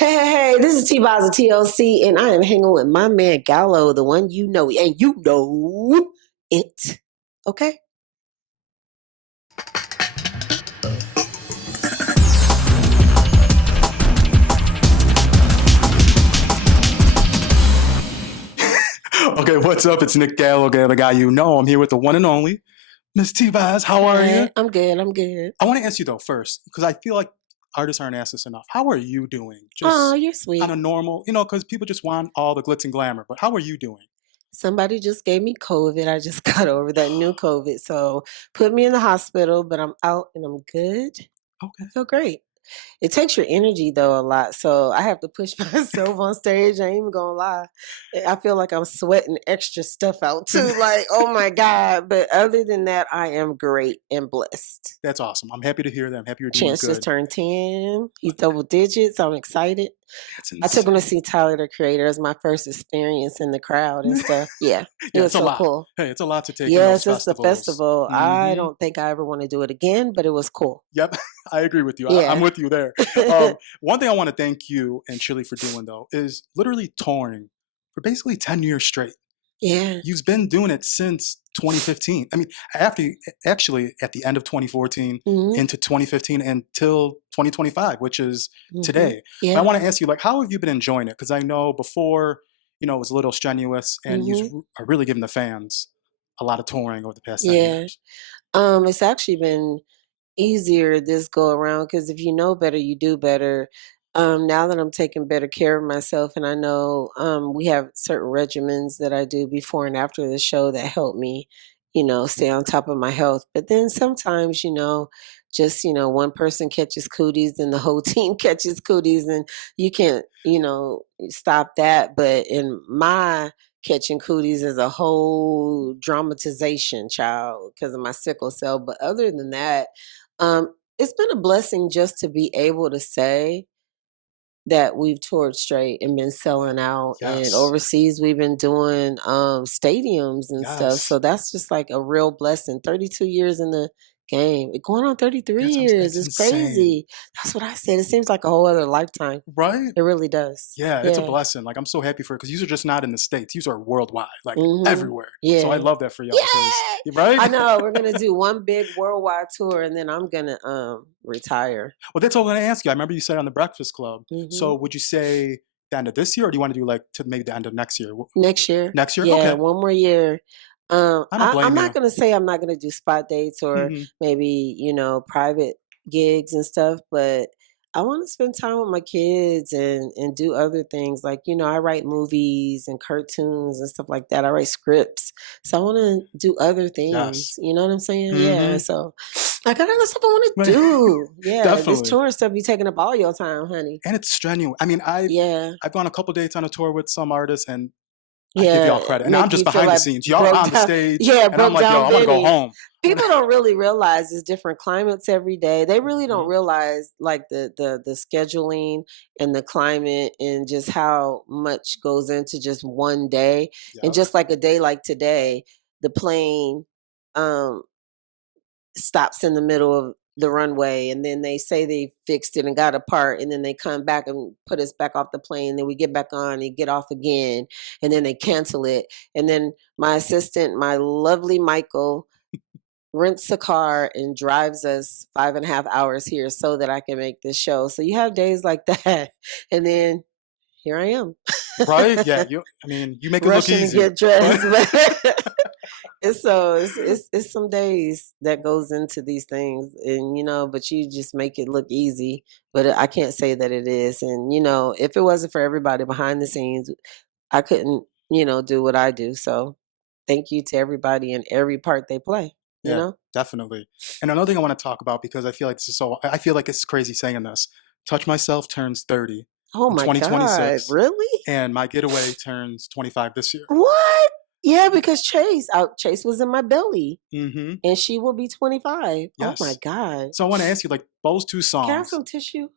Hey, this is T-Boz of TLC, and I am hanging with my man Gallo, the one you know, and you know it. Okay? Okay, what's up? It's Nick Gallo, the guy you know. I'm here with the one and only Miss T-Boz. How are you? Hey, I'm good. I'm good. I want to ask you though first, because I feel like artists aren't asked this enough. How are you doing? Oh, Just you're on sweet. a normal, because people just want all the glitz and glamour. But how are you doing? Somebody just gave me COVID. I just got over that new COVID. So put me in the hospital, but I'm out and I'm good. I Okay. feel great. It takes your energy though a lot, so I have to push myself on stage. I ain't even gonna lie. I feel like I'm sweating extra stuff out too. Like, oh my God. But other than that, I am great and blessed. That's awesome. I'm happy to hear that. I'm happy you're doing Chance just good. turned 10. He's double digits. I'm excited. That's I took him to insane. see Tyler the Creator as my first experience in the crowd and stuff. Yeah, it Yeah, was it's a so lot. cool. Hey, it's a lot to take in those Yes, it's the festivals. festival. I Hmm. don't think I ever want to do it again, but it was cool. Yep, I agree with you. I'm Yeah. with you there. One thing I want to thank you and Chili for doing though is literally touring for basically 10 years straight. Yeah. You've been doing it since 2015. I mean, after actually at the end of 2014 Hmm. into 2015 until 2025, which is Hmm. today. But I Yeah. want to ask you, like, how have you been enjoying it? Because I know before, it was a little strenuous, and you Hmm. are really giving the fans a lot of touring over the past 10 Yeah. years. It's actually been easier this go around because if you know better, you do better. Now that I'm taking better care of myself, and I know we have certain regimens that I do before and after the show that help me, stay on top of my health. But then sometimes, just one person catches cooties and the whole team catches cooties, and you can't, stop that. But in my catching cooties is a whole dramatization, child, because of my sickle cell. But other than that, it's been a blessing just to be able to say that we've toured straight and been selling out, and Yes, overseas we've been doing stadiums and stuff. yes. So that's just like a real blessing. 32 years in the game. Going on 33 years. That's It's insane, crazy. That's what I said. It seems like a whole other lifetime. right? It really does. Yeah, it's a Yeah. blessing. Like I'm so happy for it because these are just not in the states; these are worldwide, like Mhm. everywhere. So I Yeah. love that for y'all because Yay! right. I know we're gonna do one big worldwide tour and then I'm gonna retire. Well, that's all I'm going to ask you. I remember you said on the Breakfast Club. So Mhm. would you say the end of this year, or do you want to do like to maybe the end of next year? Next year. Next year? Yeah, Okay. one more year. I don't I'm blame not you. gonna say I'm not gonna do spot dates or Hmm. maybe, private gigs and stuff, but I want to spend time with my kids and do other things. Like, I write movies and cartoons and stuff like that. I write scripts. So I want to do other things. Yes. You know what I'm saying? Yeah. Hmm. So I got other stuff I want to do. Yeah. This Definitely. touring stuff be taking up all your time, honey. And it's strenuous. I mean, Yeah. I've gone a couple dates on a tour with some artists, and I give y'all Yeah, credit. And I'm make just you feel behind the like scenes. Y'all are broke on the down. stage, Yeah, and I'm broke like, yo, down I want to go Benny. home. People don't really realize it's different climates every day. They really don't Hmm. realize like the scheduling and the climate and just how much goes into just one day. And Yep. just like a day like today, the plane um stops in the middle of the runway, and then they say they fixed it and got a part, and then they come back and put us back off the plane, then we get back on and get off again, and then they cancel it, and then my assistant, my lovely Michael, rents a car and drives us 5.5 hours here so that I can make this show. So you have days like that. And then here I am. Right? Yeah. I mean, you make it look Rushing to easy, get but dressed. But it's some days that goes into these things, and but you just make it look easy. But I can't say that it is. And if it wasn't for everybody behind the scenes, I couldn't, do what I do. So thank you to everybody in every part they play, you yeah, know? definitely. And another thing I want to talk about because I feel like this is so. I feel like it's crazy saying this. Touch Myself turns 30 Oh in my God, 2026, really? and My Getaway turns 25 this year. What? Yeah, because Chase was in my belly, Hmm. and she will be 25. Oh my Yes. God. So I want to ask you, like, those two Can I have songs. some tissue?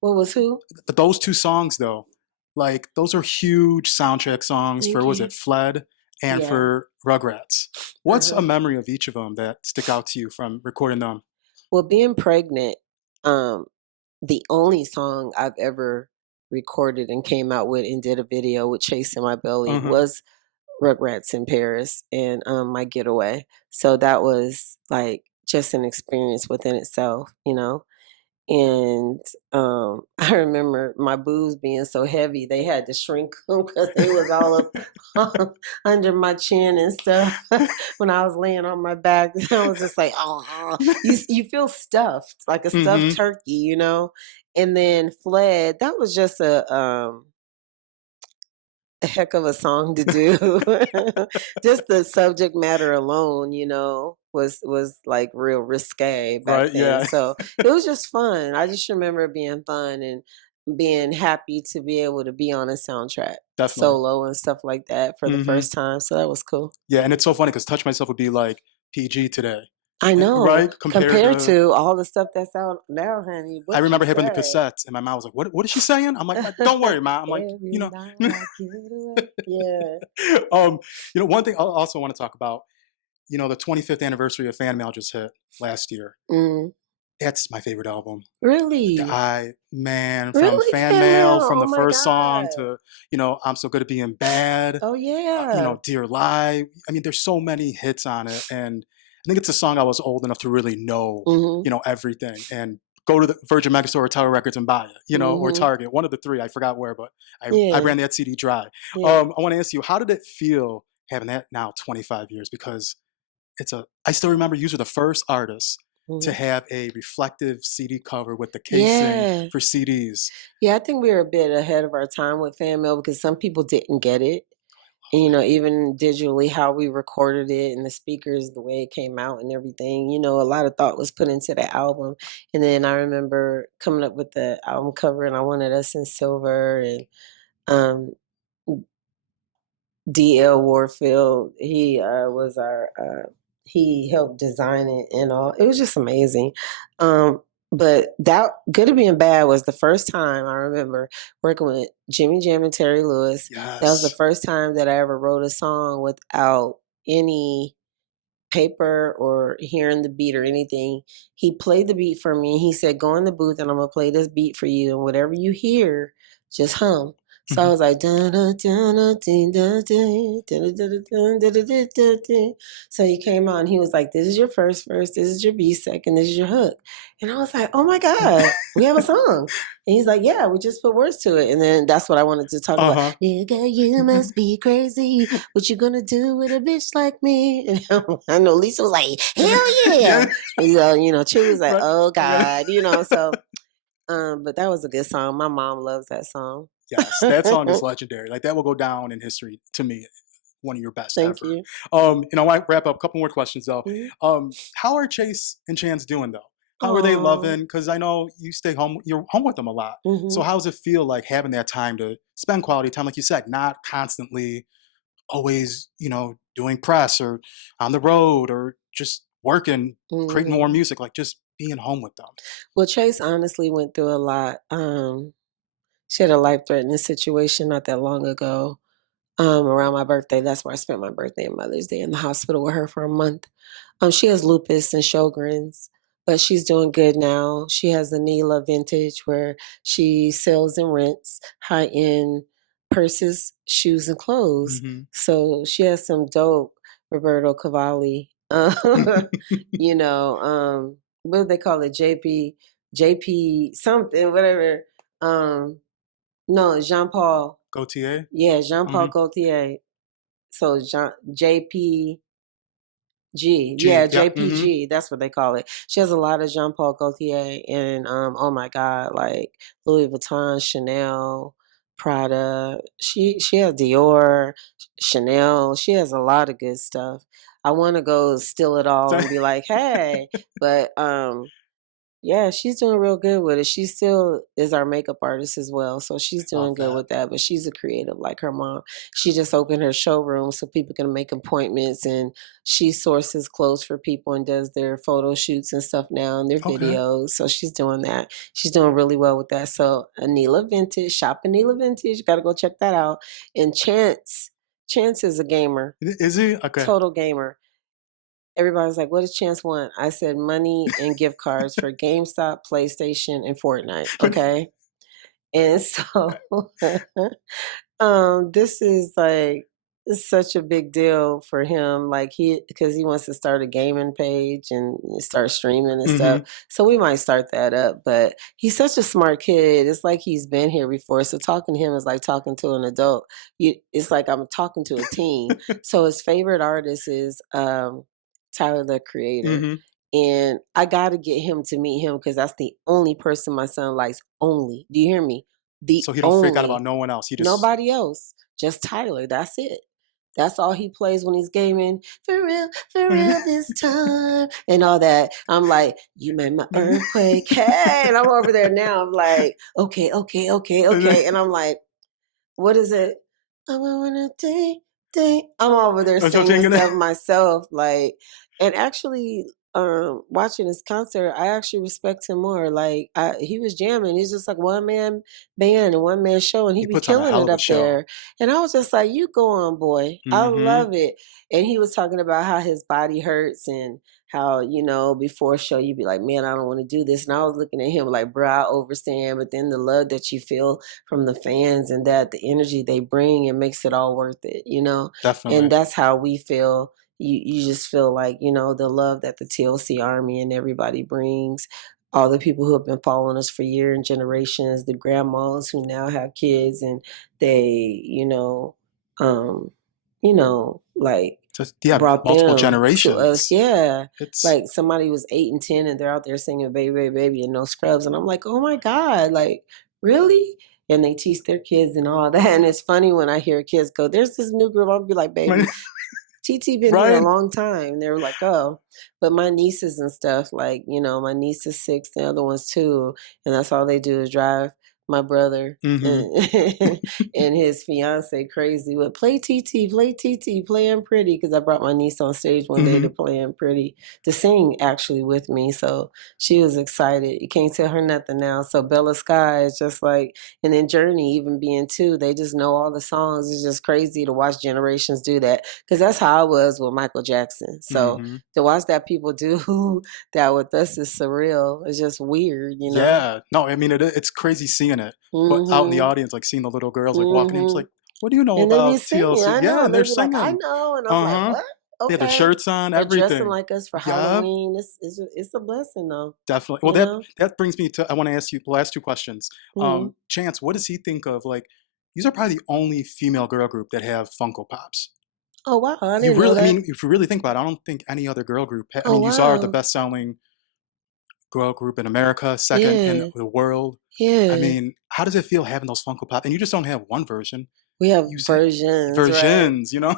What was who? Those two songs, though, like those are huge soundtrack songs for Thank was you. it Fled and Yeah. for Rugrats. What's a Uh-huh. memory of each of them that stick out to you from recording them? Well, being pregnant, um, the only song I've ever recorded and came out with and did a video with Chase in My Belly Uh-huh. was Rugrats in Paris and My Getaway. So that was like just an experience within itself, you know. And I remember my boobs being so heavy they had to shrink them because they was all up under my chin and stuff. When I was laying on my back, I was just like, oh, you feel stuffed like a stuffed Mhm. turkey, you know. And then Fled, that was just a heck of a song to do. Just the subject matter alone, you know, was like real risque back Right, then. yeah. So it was just fun. I just remember it being fun and being happy to be able to be on a soundtrack Definitely. solo and stuff like that for the Mhm. first time. So that was cool. Yeah, and it's so funny because Touch Myself would be, like, PG today, I know. right? Compared Compared to to all the stuff that's out now, honey, I what you remember having the say? cassettes, and my mom was like, "What is she saying?" I'm like, don't worry, ma." I'm like, Every you know." night I give it away. Yeah. Um, one thing I also wanna talk about, the 25th anniversary of Fan Mail just hit last year. Mm. That's my favorite album. Really? Man, from Really, Fan fan Mail, mail? from Oh the my first song god. to, I'm So Good at Being Bad, Oh, yeah. Dear Lie. I mean, there's so many hits on it, and I think it's a song I was old enough to really know, Mhm, everything, and go to the Virgin Megastore or Tower Records and buy it, or mhm. Target, one of the 3, I forgot where, but I Yeah, ran that CD dry. yeah. I wanna ask you, how did it feel having that now 25 years? Because I still remember you were the first artist to Mhm. have a reflective CD cover with the casing Yeah. for CDs. Yeah, I think we were a bit ahead of our time with fan mail because some people didn't get it. And, you know, even digitally, how we recorded it and the speakers, the way it came out and everything, you know, a lot of thought was put into the album. And then I remember coming up with the album cover and I wanted us in silver and um DL Warfield, he was our he helped design it and all. It was just amazing. But that Good at Being Bad was the first time I remember working with Jimmy Jam and Terry Lewis. That was the Yes. first time that I ever wrote a song without any paper or hearing the beat or anything. He played the beat for me. He said, "Go in the booth and I'm gonna play this beat for you, and whatever you hear, just hum." So I Mhm. was like, da da da da da da da da da da da da. So he came on. He was like, "This is your first verse. This is your B second. This is your hook." And I was like, "Oh my god, we have a song." And he's like, "Yeah, we just put words to it." And then that's what I wanted to talk about. Uh-huh. Nigga, you must be crazy. What you gonna do with a bitch like me? And I know Lisa was like, hell yeah. Yeah. And, Chewy was like, Right. oh Right. God, so but that was a good song. My mom loves that song. Yes, that song is legendary. Like, that will go down in history to me, one of your best Thank ever. you. I want to wrap up a couple more questions though. Mhm. How are Chase and Chance doing though? How are they Aw. loving? Because I know you stay home, you're home with them a lot. So Mhm. how does it feel like having that time to spend quality time, like you said, not constantly always, doing press or on the road or just working, creating more Mhm. music, like just being home with them. Well, Chase honestly went through a lot. She had a life-threatening situation not that long ago. Around my birthday. That's where I spent my birthday and Mother's Day in the hospital with her for a month. She has lupus and Sjogren's, but she's doing good now. She has a Neela Vintage where she sells and rents high-end purses, shoes, and clothes. Hmm. So she has some dope Roberto Cavalli, what do they call it? JP something, whatever. No, Jean Paul. Gautier. Yeah, Jean Paul Hmm. Gaultier. So JPG, yeah, G. Yep. Hmm. JPG, that's what they call it. She has a lot of Jean Paul Gaultier and oh my God, like Louis Vuitton, Chanel, Prada. She has Dior, Chanel. She has a lot of good stuff. I want to go steal it all and be like, hey, but yeah, she's doing real good with it. She still is our makeup artist as well, so she's Love doing good that. with that, but she's a creative like her mom. She just opened her showroom so people can make appointments, and she sources clothes for people and does their photo shoots and stuff now and their Okay. videos, so she's doing that. She's doing really well with that, so Anila Vintage, shop Anila Vintage, gotta go check that out, and Chance is a gamer, Is he? Okay. total gamer. Everybody's like, "What does Chance want?" I said, "Money and gift cards for GameStop, PlayStation, and Fortnite." Okay, And so this is like it's such a big deal for him. Like because he wants to start a gaming page and start streaming and stuff. Mhm. So we might start that up. But he's such a smart kid. It's like he's been here before. So talking to him is like talking to an adult. It's like I'm talking to a teen. So his favorite artist is Tyler the Creator. Mhm. And I got to get him to meet him because that's the only person my son likes. Only. Do you hear me? The So he don't freak out about only. no one else. He just Nobody else. Just Tyler. That's it. That's all he plays when he's gaming. For real this time. And all that. I'm like, you made my earthquake. Hey. And I'm over there now. I'm like, okay, okay, okay, okay. And I'm like, what is it? I wanna ding. I'm over there Don't you singing think stuff myself, like, and actually, watching his concert, I actually respect him more. Like, he was jamming. He's just like one man band and one man show, and he he be puts on a killing hell it of a up show. there. And I was just like, "You go on, boy. I Mhm. love it." And he was talking about how his body hurts and how before show you'd be like, "Man, I don't want to do this." And I was looking at him like, "Bro, I overstand." But then the love that you feel from the fans and that the energy they bring, it makes it all worth it. And Definitely. that's how we feel. You just feel like, the love that the TLC army and everybody brings, all the people who have been following us for years and generations, the grandmas who now have kids and they, um, like Just yeah, brought multiple them to us. generations. Yeah. It's Like somebody was 8 and 10 and they're out there singing baby, baby, baby and no scrubs. And I'm like, oh my God, like, really? And they teach their kids and all that. And it's funny when I hear kids go, there's this new group. I'll be like, baby, TT been here a right? long time. They were like, oh, but my nieces and stuff, like, my niece is 6, the other one's 2, and that's all they do is drive my brother Mhm. and, and his fiance crazy with play TT, playing pretty. Because I brought my niece on stage one day to Mhm. playing pretty to sing actually with me. So she was excited. You can't tell her nothing now. So Bella Sky is just like, and then Journey, even being 2, they just know all the songs. It's just crazy to watch generations do that because that's how I was with Michael Jackson. So Mhm. to watch that people do that with us is surreal. It's just weird. Yeah. No, I mean it's crazy seeing it, but out in the Mhm. audience, like seeing the little girls like walking in, it's like, Mhm. what do you know And they be about singing. TLC? I Yeah, know. and And they they're be like, I singing. know. And I'm Uh like, huh. what? They have their Okay. shirts on, Or dressing everything. like us for Yup. Halloween. It's a blessing though. Definitely. Well, You know? that brings me to I want to ask you the last two questions. Mhm. Chance, what does he think of like? These are probably the only female girl group that have Funko Pops. Oh wow, I You didn't know really, I that. mean, if you really think about it, I don't think any other girl group. I Oh mean, you are the wow. best-selling girl group in America, second in Yeah. the world. I Yeah. mean, how does it feel having those Funko Pop? And you just don't have one version. We have You see versions, right? versions, you know?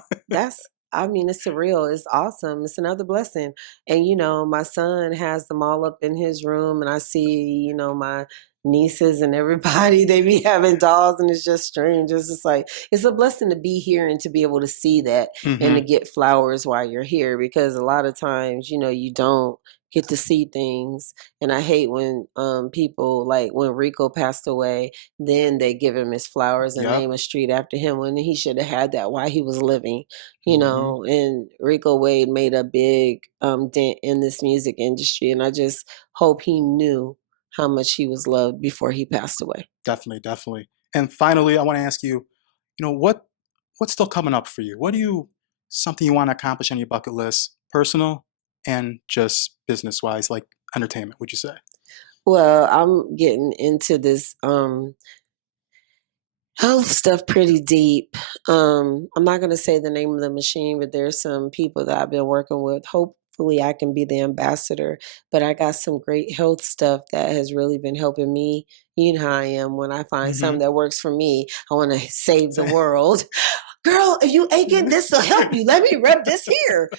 I mean, it's surreal. It's awesome. It's another blessing. And, my son has them all up in his room, and I see, my nieces and everybody, they be having dolls, and it's just strange. It's just like, it's a blessing to be here and to be able to see that and to Mhm. get flowers while you're here because a lot of times, you don't get to see things. And I hate when people, like when Rico passed away, then they give him his flowers and Yep. name a street after him when he should have had that while he was living. Mhm. And Rico Wade made a big dent in this music industry. And I just hope he knew how much he was loved before he passed away. Definitely, definitely. And finally, I want to ask you, what's still coming up for you? What do you something you want to accomplish on your bucket list, personal and just business wise, like entertainment, would you say? Well, I'm getting into this health stuff pretty deep. I'm not going to say the name of the machine, but there's some people that I've been working with. Hopefully, I can be the ambassador. But I got some great health stuff that has really been helping me. You know how I am when I find something Mhm. that works for me. I want to save the world. Girl, if you aching, this will help you. Let me rub this here.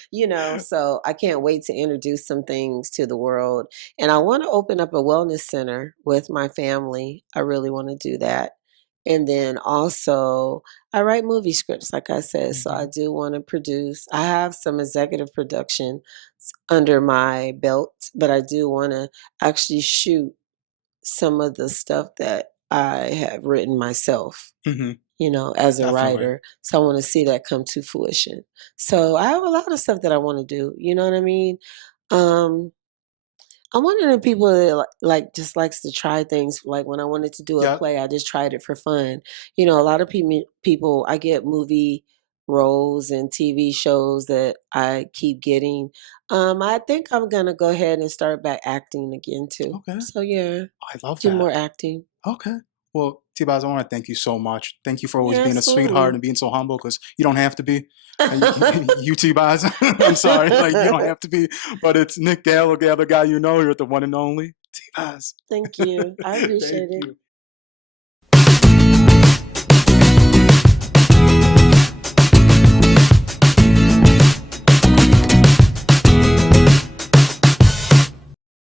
So I can't wait to introduce some things to the world. And I want to open up a wellness center with my family. I really want to do that. And then also, I write movie scripts, like I said. So I Mhm. do want to produce. I have some executive production under my belt, but I do want to actually shoot some of the stuff that I have written myself, Mhm. as a Definitely. writer. So I want to see that come to fruition. So I have a lot of stuff that I want to do. You know what I mean? Um, I'm one of the people that like just likes to try things. Like when I wanted to do a Yep. play, I just tried it for fun. You know, a lot of people I get movie roles and TV shows that I keep getting. I think I'm gonna go ahead and start back acting again too. Okay. So yeah, I love do that. more acting. Okay. Well, T-Boz, I want to thank you so much. Thank you for always Yeah, being a sweetheart absolutely. and being so humble because you don't have to be. You T-Boz, I'm sorry, like you don't have to be, but it's Nick Gallo, the other guy you know, you're the one and only T-Boz. Thank you. I Thank appreciate it. you.